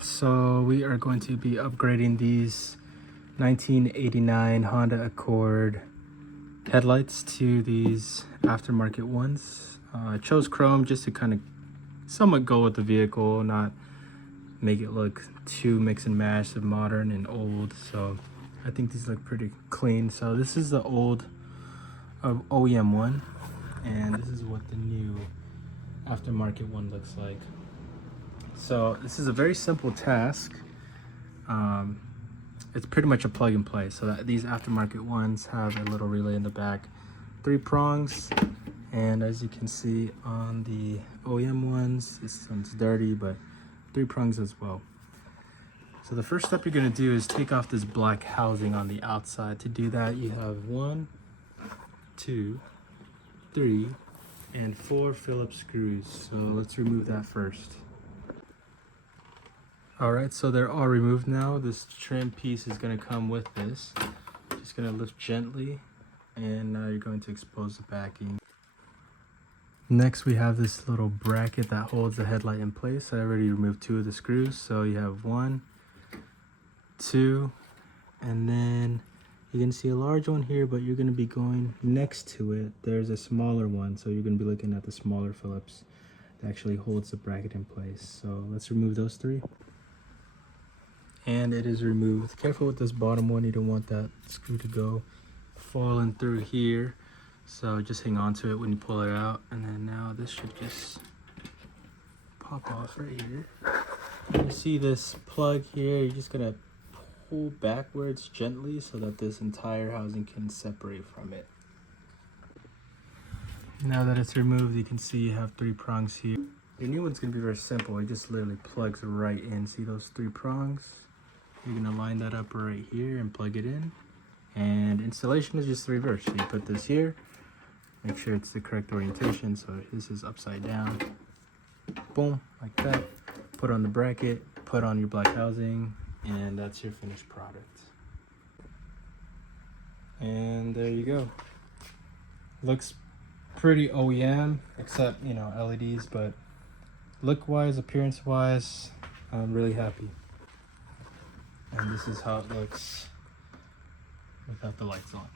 So we are going to be upgrading these 1989 Honda Accord headlights to these aftermarket ones. I chose chrome just to kind of somewhat go with the vehicle, not make it look too mix and mash of modern and old. So I think these look pretty clean. So this is the old OEM one, and this is what the new aftermarket one looks like. So this is a very simple task. It's pretty much a plug and play. So that these aftermarket ones have a little relay in the back, 3 prongs, and as you can see on the OEM ones, this one's dirty, but 3 prongs as well. So the first step you're going to do is take off this black housing on the outside. To do that, you have 1, 2, 3, and 4 Phillips screws. So let's remove that first. Alright, so they're all removed now. This trim piece is going to come with this. Just going to lift gently, and now you're going to expose the backing. Next, we have this little bracket that holds the headlight in place. I already removed 2 of the screws, so you have 1, 2, and then you can see a large one here, but you're going to be going next to it. There's a smaller one, so you're going to be looking at the smaller Phillips that actually holds the bracket in place. So let's remove those 3. And it is removed. Careful with this bottom one, you don't want that screw to go falling through here, so just hang on to it when you pull it out. And then now this should just pop off right here. You see this plug here, you're just gonna pull backwards gently so that this entire housing can separate from it. Now that it's removed, you can see you have 3 prongs here. Your new one's gonna be very simple. It just literally plugs right in. See those 3 prongs? You're gonna line that up right here and plug it in. And installation is just the reverse. So you put this here, make sure it's the correct orientation. So this is upside down. Boom, like that. Put on the bracket, put on your black housing, and that's your finished product. And there you go. Looks pretty OEM, except, you know, LEDs, but look-wise, appearance-wise, I'm really happy. And this is how it looks without the lights on.